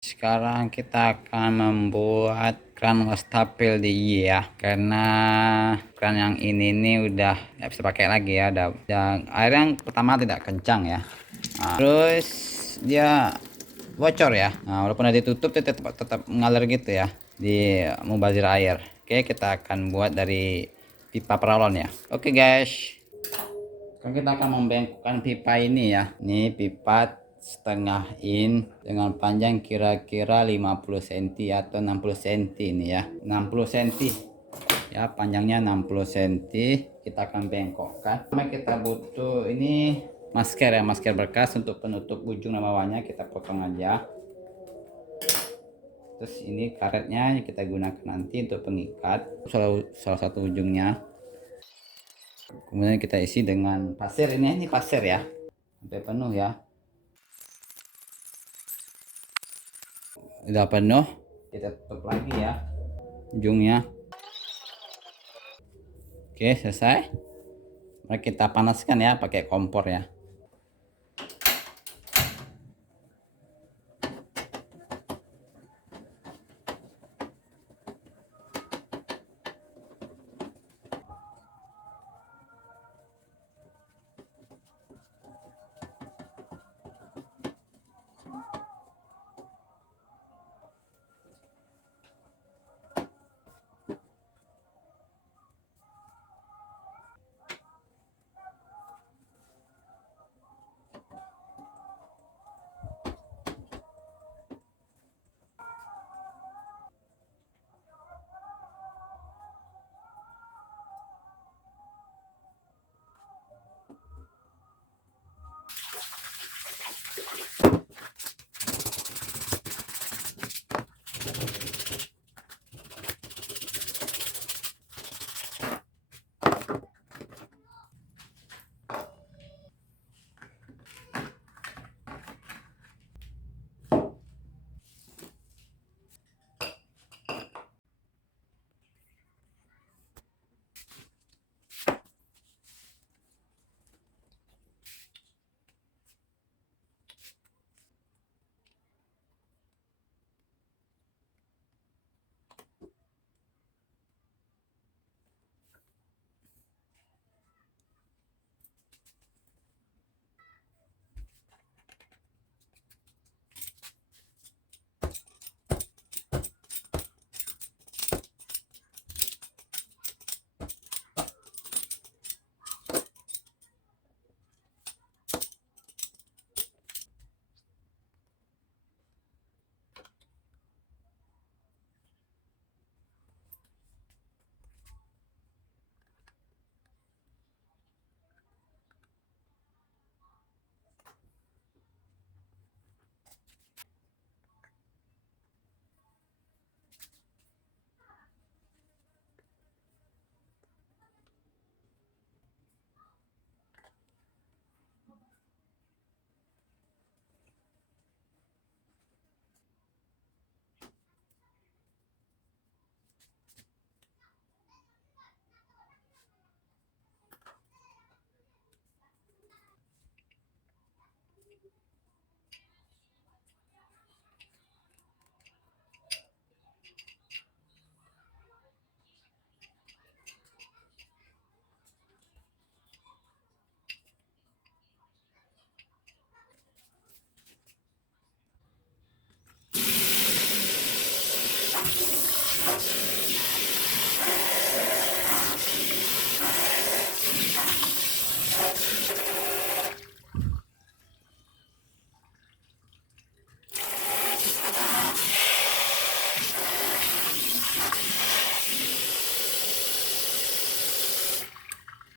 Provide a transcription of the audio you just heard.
Sekarang kita akan membuat kran wastafel di ya, karena kran yang ini nih udah nggak bisa pakai lagi ya, udah air yang pertama tidak kencang ya. Terus dia bocor ya. Walaupun udah ditutup tetap ngalir gitu ya di mubazir air. Oke, kita akan buat dari pipa peralon ya. Oke guys, sekarang kita akan membengkokkan pipa ini ya. Ini pipa setengah in dengan panjang kira-kira 50 cm atau 60 cm ini ya. 60 cm ya, panjangnya 60 cm. Kita akan bengkokkan. Pertama kita butuh ini masker ya, masker bekas untuk penutup ujung dan bawahnya kita potong aja. Terus ini karetnya kita gunakan nanti untuk pengikat salah satu ujungnya. Kemudian kita isi dengan pasir, ini pasir ya, sampai penuh ya. Udah penuh, kita tutup lagi ya ujungnya. Oke, selesai. Mari kita panaskan ya pakai kompor ya.